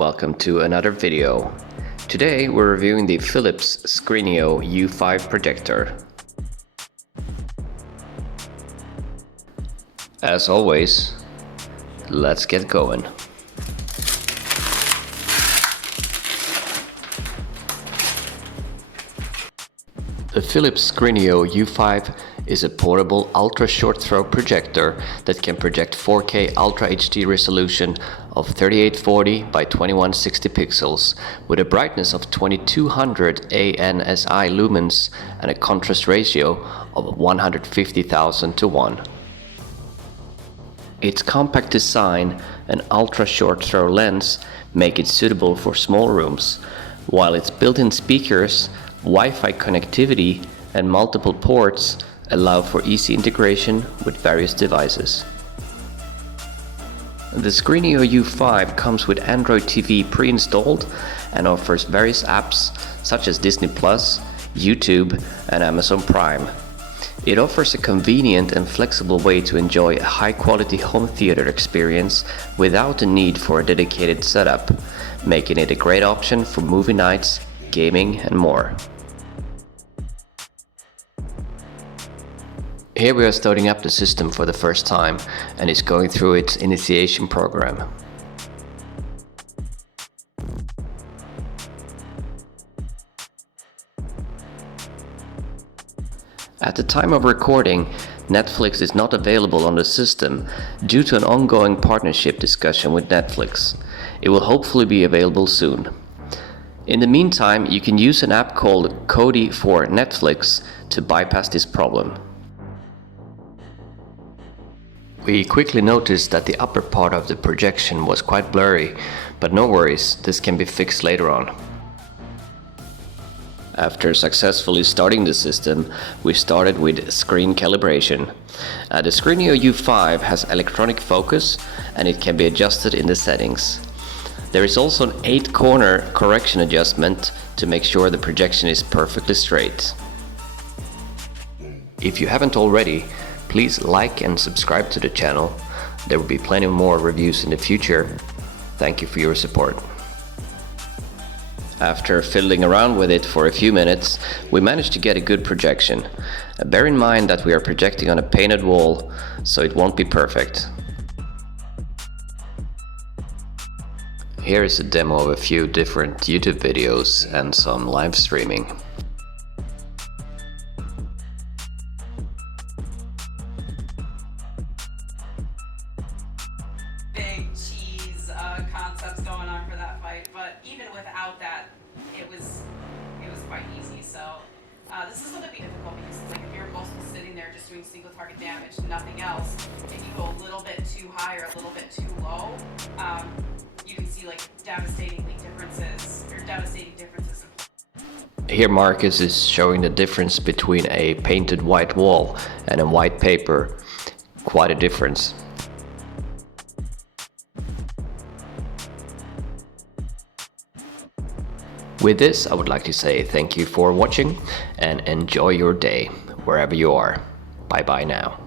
Welcome to another video. Today we're reviewing the Philips Screeneo U5 Projector. As always, let's get going. The Philips Screeneo U5 is a portable ultra-short throw projector that can project 4K Ultra HD resolution of 3840 by 2160 pixels with a brightness of 2200 ANSI lumens and a contrast ratio of 150,000 to 1. Its compact design and ultra-short throw lens make it suitable for small rooms, while its built-in speakers, Wi-Fi connectivity and multiple ports allow for easy integration with various devices. The Screeneo U5 comes with Android TV pre-installed and offers various apps such as Disney+, YouTube and Amazon Prime. It offers a convenient and flexible way to enjoy a high-quality home theater experience without the need for a dedicated setup, making it a great option for movie nights, gaming and more. Here we are starting up the system for the first time and it's going through its initiation program. At the time of recording, Netflix is not available on the system due to an ongoing partnership discussion with Netflix. It will hopefully be available soon. In the meantime, you can use an app called Kodi for Netflix to bypass this problem. We quickly noticed that the upper part of the projection was quite blurry, but no worries, this can be fixed later on. After successfully starting the system, we started with screen calibration. The Screeneo U5 has electronic focus and it can be adjusted in the settings. There is also an 8-corner correction adjustment to make sure the projection is perfectly straight. If you haven't already, please like and subscribe to the channel. There will be plenty more reviews in the future. Thank you for your support. After fiddling around with it for a few minutes, we managed to get a good projection. Bear in mind that we are projecting on a painted wall, so it won't be perfect. Here is a demo of a few different YouTube videos and some live streaming. Big cheese concepts going on for that fight, but even without that, it was quite easy. So this is going to be difficult because it's like if you're mostly sitting there just doing single target damage, nothing else, and you go a little bit too high or a little bit too low, you can see like devastating differences. Here Marcus is showing the difference between a painted white wall and a white paper. Quite a difference. With this, I would like to say thank you for watching and enjoy your day wherever you are. Bye bye now.